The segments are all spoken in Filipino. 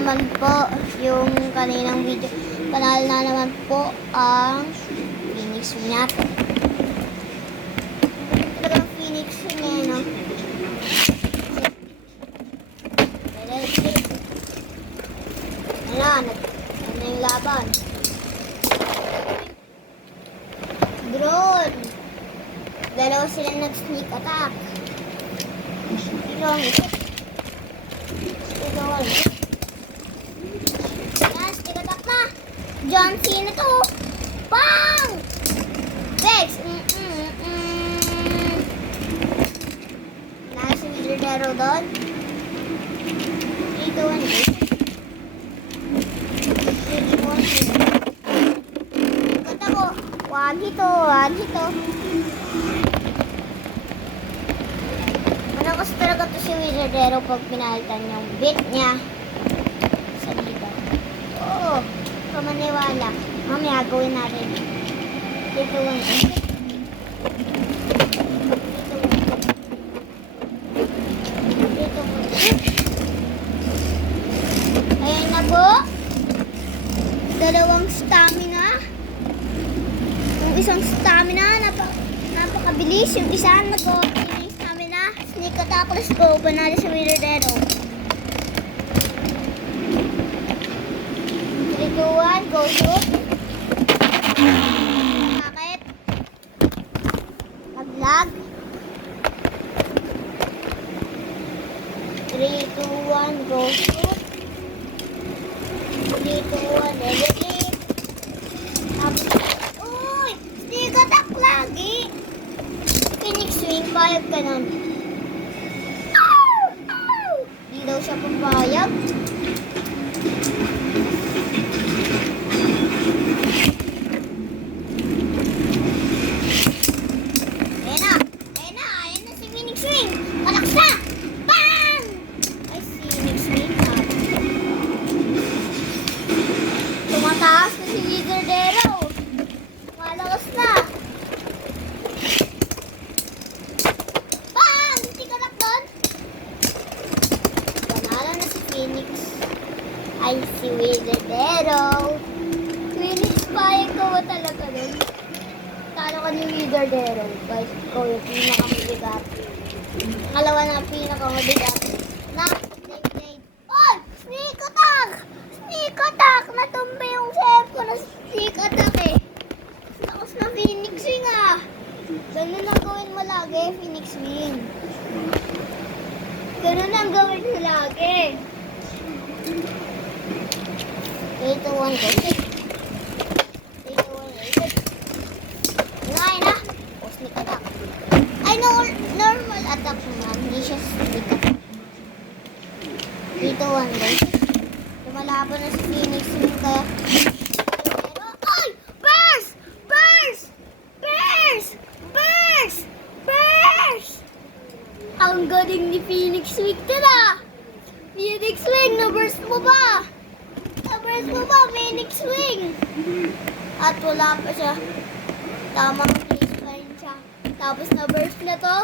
naman po yung kaninang video. Panalo na naman po ang Phoenix Wing natin. Talagang Phoenix Wing eh, no? Ano yung laban? Drone! Dalawa sila nag-sneak attack. Long isip. Yan, sneak attack na! John Cena to! Bang! Vex! Nasa si Wheeler doon. Dito, kata ko, one hito. Malakas talaga to si Wizardero pag pinalitan yung bit niya sa dito. Oo, kamaniwala. Mamaya gawin natin. Dito lang. Dito po. Ayan na po. Dalawang stamina. Yung isang stamina, napakabilis. Yung isa, nag-o-finish stamina. Sneak attack, let's go. Panalo sa Wizardero. 3, 2, 1, go shoot. Bakit? Nag-lag. 3, 2, 1, go shoot. 3, 2, 1, ready. Uy! Sneak attack lagi. Phoenix Wing, payag ka nun. Di daw siya papayag. Ayan na si Phoenix Wing. Malakas na! Bang! Ay, si Phoenix Wing. Tumataas na si Wizardero. Malakas na. Bang! Hindi ka lang doon. Panalo na si Phoenix. Ay, si Wizardero. Phoenix, payag ka ba talaga doon? Talo ka ni Wizardero. Guys, ikaw yung pinakamabigat. Pangalawa na pinakamabigat. Na, Dave. Oh! Sneak attack! Sneak attack! Natumba yung chef ko na sneak attack eh. Lakas na Phoenix Wing ah. Ganun ang gawin mo lagi, Phoenix Wing. Ganun ang gawin mo lagi. 3, 2, 1, go. 3, 2, 1, go. Ngayon na. O, sneak attack. Ay, normal attack naman. Hindi siya sneak attack. 3, 2, 1, go. Lumalaban na si Phoenix Wing kaya... Ay! Burst! Burst! Burst! Burst! Burst! Ang galing ni Phoenix Wing tala! Phoenix Wing, na-burst mo ba? Na-burst mo ba, Phoenix Wing? At wala pa siya. Tamang place pa rin siya. Tapos na-burst na to.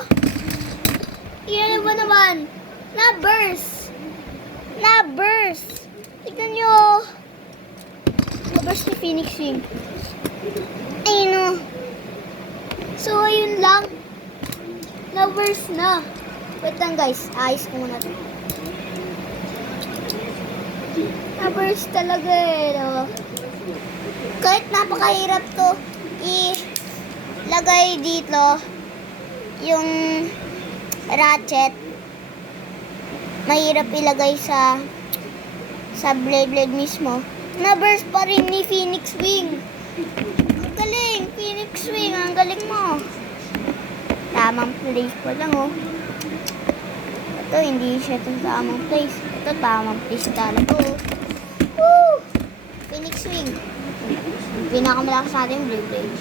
Iyan ba naman? Na-burst! Na-burst! Tignan nyo. Na-burst ni Phoenix Wing. Ayun o. So, ayun lang. Na-burst na. Wait lang guys. Ayos ko muna ito. Na-burst talaga eh. No? Kahit napakahirap to ilagay dito yung ratchet. Mahirap ilagay sa blade mismo. Na-burst pa rin ni Phoenix Wing. Ang galing, Phoenix Wing. Ang galing mo. Tamang place pa lang, oh. Ito, hindi siya itong tamang place. Ito, tamang place talaga, oh. Woo! Phoenix Wing. Pinakamalakas natin yung blade.